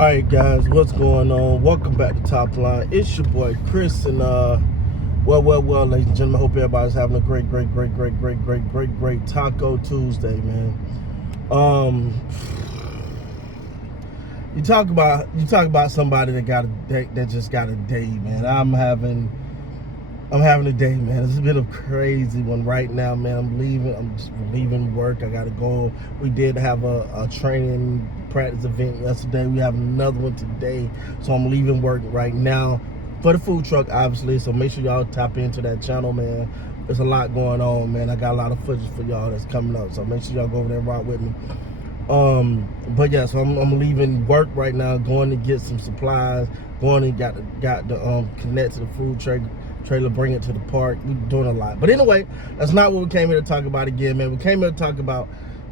Alright guys, what's going on? Welcome back to Top Line. It's your boy Chris, and well, ladies and gentlemen, hope everybody's having a great Taco Tuesday, man. You talk about somebody that just got a day, man. I'm having a day, man. It's been a crazy one right now, man. I'm just leaving work. I gotta go. We did have a training practice event yesterday. We have another one today. So I'm leaving work right now for the food truck, obviously. So make sure y'all tap into that channel, man. There's a lot going on, man. I got a lot of footage for y'all that's coming up. So make sure y'all go over there and rock with me. But yeah, so I'm leaving work right now, going to get some supplies, going and got to connect to the food trailer, bring it to the park. We're doing a lot. But anyway, that's not what we came here to talk about again, man. We came here to talk about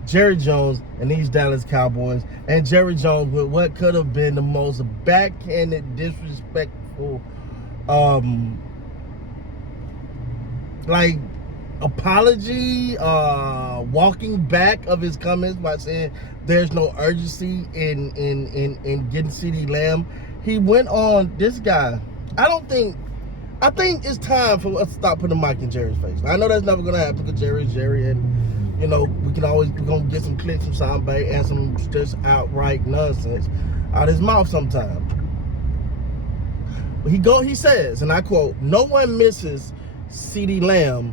Jerry Jones and these Dallas Cowboys, and Jerry Jones with what could have been the most backhanded, disrespectful, apology, walking back of his comments by saying there's no urgency in getting Ceedee Lamb. He went on this guy. I think it's time for us to stop putting the mic in Jerry's face. I know that's never gonna happen because Jerry's Jerry, and we're gonna get some clicks, some soundbite, and some just outright nonsense out his mouth sometime. But he says, and I quote, "No one misses Ceedee Lamb,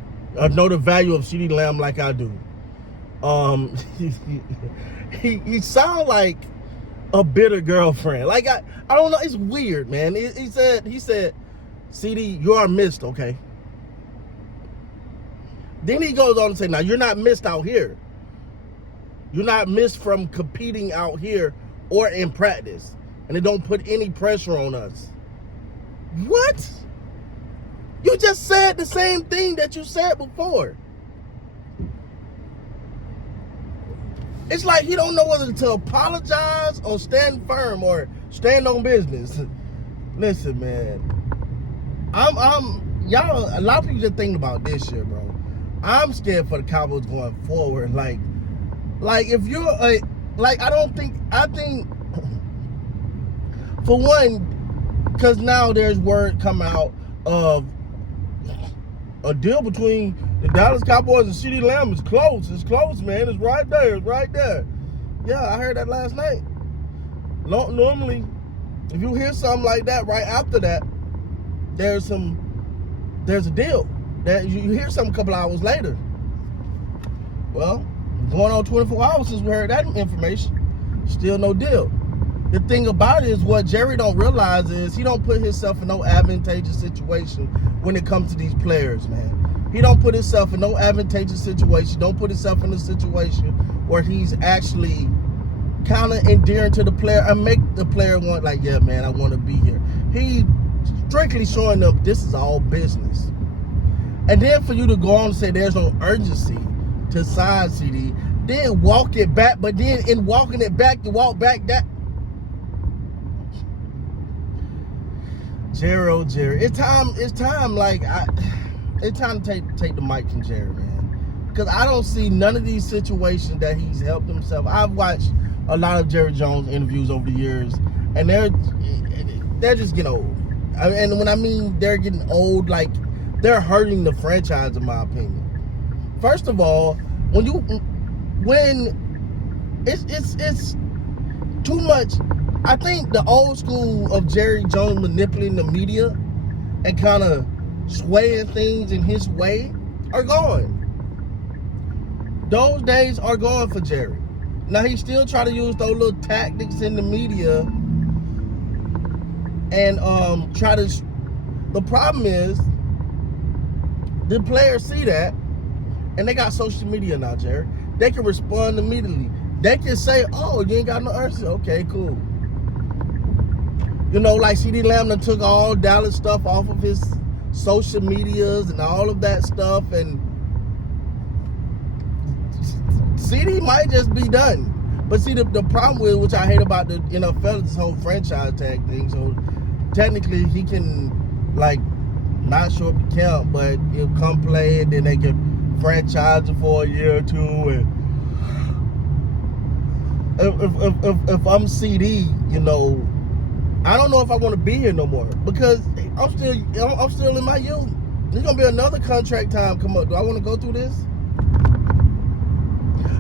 know the value of Ceedee Lamb like I do." He sound like a bitter girlfriend. Like I don't know. It's weird, man. He said, "Ceedee, you are missed, okay?" Then he goes on to say, "Now you're not missed out here. You're not missed from competing out here or in practice, and it don't put any pressure on us." What? You just said the same thing that you said before. It's like he don't know whether to apologize or stand firm or stand on business. Listen, man. Y'all, a lot of people just thinking about this shit, bro. I'm scared for the Cowboys going forward. Like if you're I think for one, because now there's word come out of a deal between the Dallas Cowboys and Ceedee Lamb is close. It's close, man. It's right there. It's right there. Yeah, I heard that last night. Normally, if you hear something like that right after that, there's a deal. That you hear something a couple hours later. Well, going on 24 hours since we heard that information. Still no deal. The thing about it is what Jerry don't realize is he don't put himself in no advantageous situation when it comes to these players, man. He don't put himself in no advantageous situation. Don't put himself in a situation where he's actually kind of endearing to the player and make the player want, like, yeah, man, I want to be here. He strictly showing them this is all business. And then for you to go on and say there's no urgency to sign Ceedee, then walk it back, but then in walking it back, you walk back that. Jerry. It's time to take the mic from Jerry, man. Because I don't see none of these situations that he's helped himself. I've watched a lot of Jerry Jones interviews over the years, and they're just getting old. And when I mean they're getting old, like they're hurting the franchise, in my opinion. First of all, when it's too much. I think the old school of Jerry Jones manipulating the media and kind of swaying things in his way are gone. Those days are gone for Jerry. Now he still try to use those little tactics in the media and the problem is the players see that and they got social media now, Jerry. They can respond immediately. They can say, "Oh, you ain't got no urgency. Okay, cool." You know, like Ceedee Lamb done took all Dallas stuff off of his social medias and all of that stuff, and Ceedee might just be done. But see, the problem with, which I hate about the NFL, is this whole franchise tag thing. So technically, he can, not show up to camp, but he'll come play, and then they can franchise him for a year or two, and if I'm Ceedee, you know, I don't know if I want to be here no more because I'm still in my youth. There's gonna be another contract time come up. Do I want to go through this?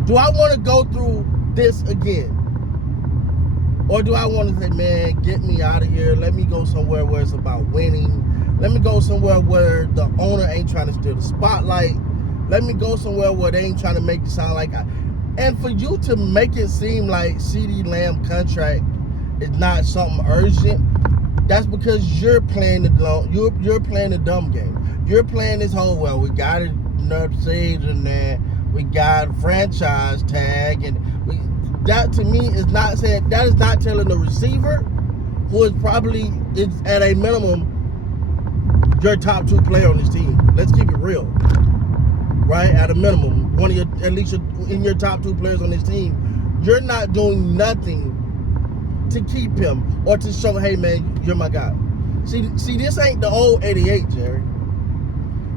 Do I want to go through this again? Or do I want to say, man, get me out of here. Let me go somewhere where it's about winning. Let me go somewhere where the owner ain't trying to steal the spotlight. Let me go somewhere where they ain't trying to make it sound like and for you to make it seem like CeeDee Lamb contract is not something urgent, that's because you're playing you're playing the dumb game. You're playing this whole, well, we got enough season there, we got a franchise tag, and that to me is not saying, that is not telling the receiver, who is probably at a minimum your top 2 player on this team. Let's keep it real, right? At a minimum, one of your, at least in your top 2 players on this team, you're not doing nothing to keep him or to show, hey man, you're my guy. See, this ain't the old '88, Jerry.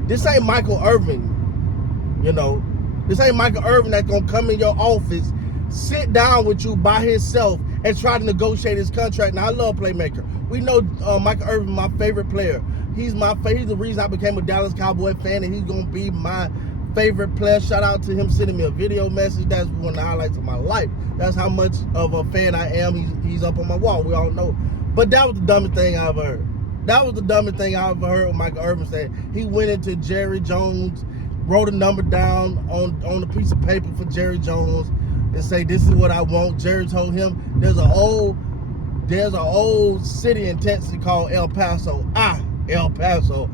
This ain't Michael Irvin, you know. This ain't Michael Irvin that's gonna come in your office, sit down with you by himself, and try to negotiate his contract. Now, I love playmaker. We know Michael Irvin, my favorite player. He's the reason I became a Dallas Cowboy fan, and he's gonna be my favorite player. Shout out to him sending me a video message. That's one of the highlights of my life. That's how much of a fan I am. He's up on my wall. We all know. But that was the dumbest thing I ever heard. That was the dumbest thing I ever heard when Michael Irvin said he went into Jerry Jones, wrote a number down on a piece of paper for Jerry Jones, and say, this is what I want. Jerry told him there's an old city in Texas called El Paso. El Paso.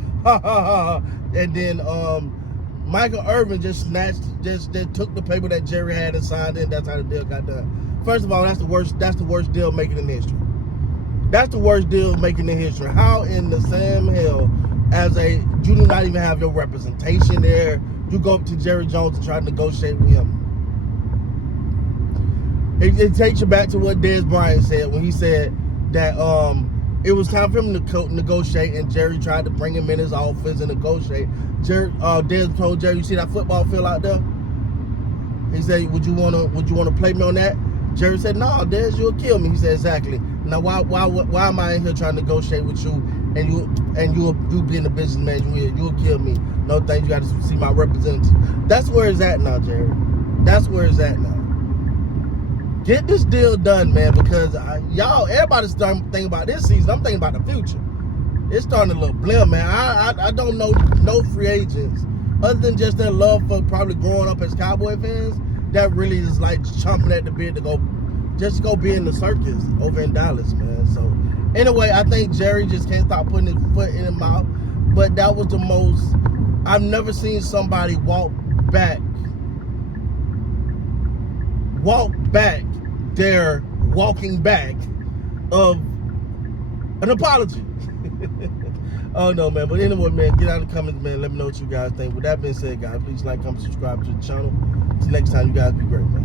And then Michael Irvin just took the paper that Jerry had and signed it. That's how the deal got done. First of all, that's the worst deal making in history. That's the worst deal making in history. How in the Sam Hill, you do not even have your representation there. You go up to Jerry Jones and try to negotiate with him. It takes you back to what Dez Bryant said when he said that it was time for him to negotiate, and Jerry tried to bring him in his office and negotiate. Dez told Jerry, you see that football field out there? He said, would you want to play me on that? Jerry said, no, Dez, you'll kill me. He said, exactly. Now why am I in here trying to negotiate with you, and you being the businessman you'll kill me? No thanks, you got to see my representative. That's where it's at now, Jerry. That's where it's at now. Get this deal done, man, because everybody's starting to think about this season. I'm thinking about the future. It's starting to look blim, man. I don't know no free agents other than just their love for probably growing up as Cowboy fans that really is like chomping at the bit to go be in the circus over in Dallas, man. So anyway, I think Jerry just can't stop putting his foot in his mouth. But that was the most, I've never seen somebody walk back their walking back of an apology. Oh no, man. But anyway, man, get out in the comments, man. Let me know what you guys think. With that being said, guys, please like, comment, subscribe to the channel. Until next time, you guys be great, man.